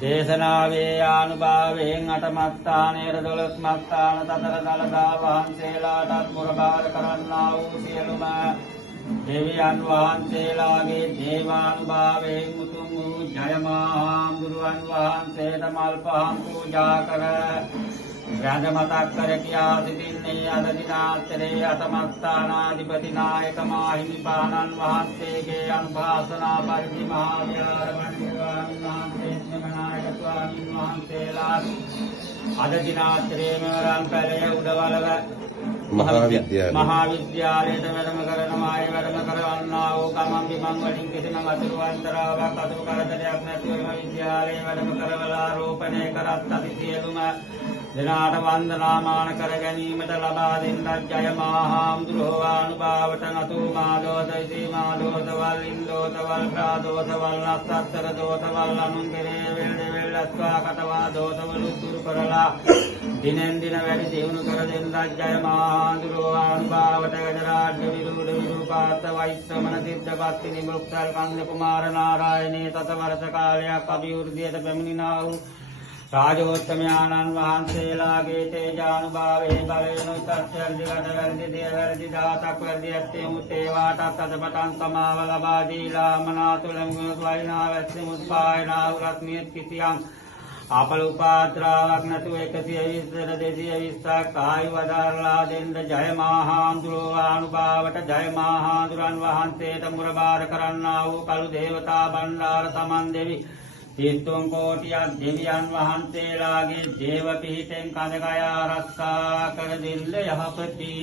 දේශනාවේ ආනුභාවයෙන් අටමස්ථානයේ 12 මස්ථාන තතර දලදා වහන්සේලාටත් මුරබාර කරන්නා වූ සියලුම දෙවියන් වහන්සේලාගේ දේවානුභාවයෙන් උතුම් වූ ජයමහාඳුරුවන් වහන්සේට මල් පහන් පූජා කර රාජ මතක් කර කියා සිටින්නේ අද දිනාතරේ අටමස්ථානාධිපති නායක මාහිමිපාණන් වහන්සේගේ අනුශාසනා පරිදි මහා විහාර වහන්සේ නායක ස්වාමීන් වහන්සේලා අද දිනාතරේ මෙවරන් පැලේ උඩවලව මහාවිද්‍යාලයට වැඩම කරන මායි වැඩම කරවන්නා වූ ගමන් බිමන් වලින් කිසිම වතුරු අන්තරාවක් අතුරු කරදරයක් නැතිවම විද්‍යාලයේ වැඩම කරවලා රෝපණය කරත් අපි සියලුම දෙනාට වන්දනාමාන කර ගැනීමට ලබා දෙන්නත් ජය මහාඳුරෝ ආනුභාවට නතු මාදෝතයි මාදෝතවල් ඉන්දෝතවල් ප්‍රාදෝතවල් නස්සත්තර දෝතවල් අනුන්ගේ වෙල්ලස්වා කටවා දෝතවල් උතුරු කරලා දිනෙන් දින වැඩි දියුණු කර දෙන්නත් ජය මහාඳුරෝ ආනුභාවට ගජරාජ්‍ය විරුඩ විරූපාත වෛශ්‍රමණ සිද්ධපත්ති නිමුක්තල් කන්ද කුමාර නාරායණේ තත වර්ෂ කාලයක් අභිවෘද්ධියට පැමිණිනා වූ රාජෝත්තමයාණන් වහන්සේලාගේ තේජානුභාවයේ බලයෙන් උත්තරයන්දි වැඩි දේවැරදි දාතක් වැඩි ඇත්තේ මුතේ වාටත් අදපටන් සමාව ලබා දීලා මනාතුලම් වයිනා වැස්සි මුත්පායනා රත්නියත් කිසියම් අපල උපාත්‍රාවක් නැතුව 120 220ක් ආයු වදාරලා දෙන්න ජය මහාඳුරෝ ආනුභාවට ජය මහාඳුරන් වහන්සේට මුරබාර කරන්නා වූ කළු දේවතා බණ්ඩාර සමන් දෙවි 33 කෝටියක් දෙවියන් වහන්සේලාගේ දේව පිහිටෙන් කඳ කය ආරක්ෂා කර දෙන්න යහපති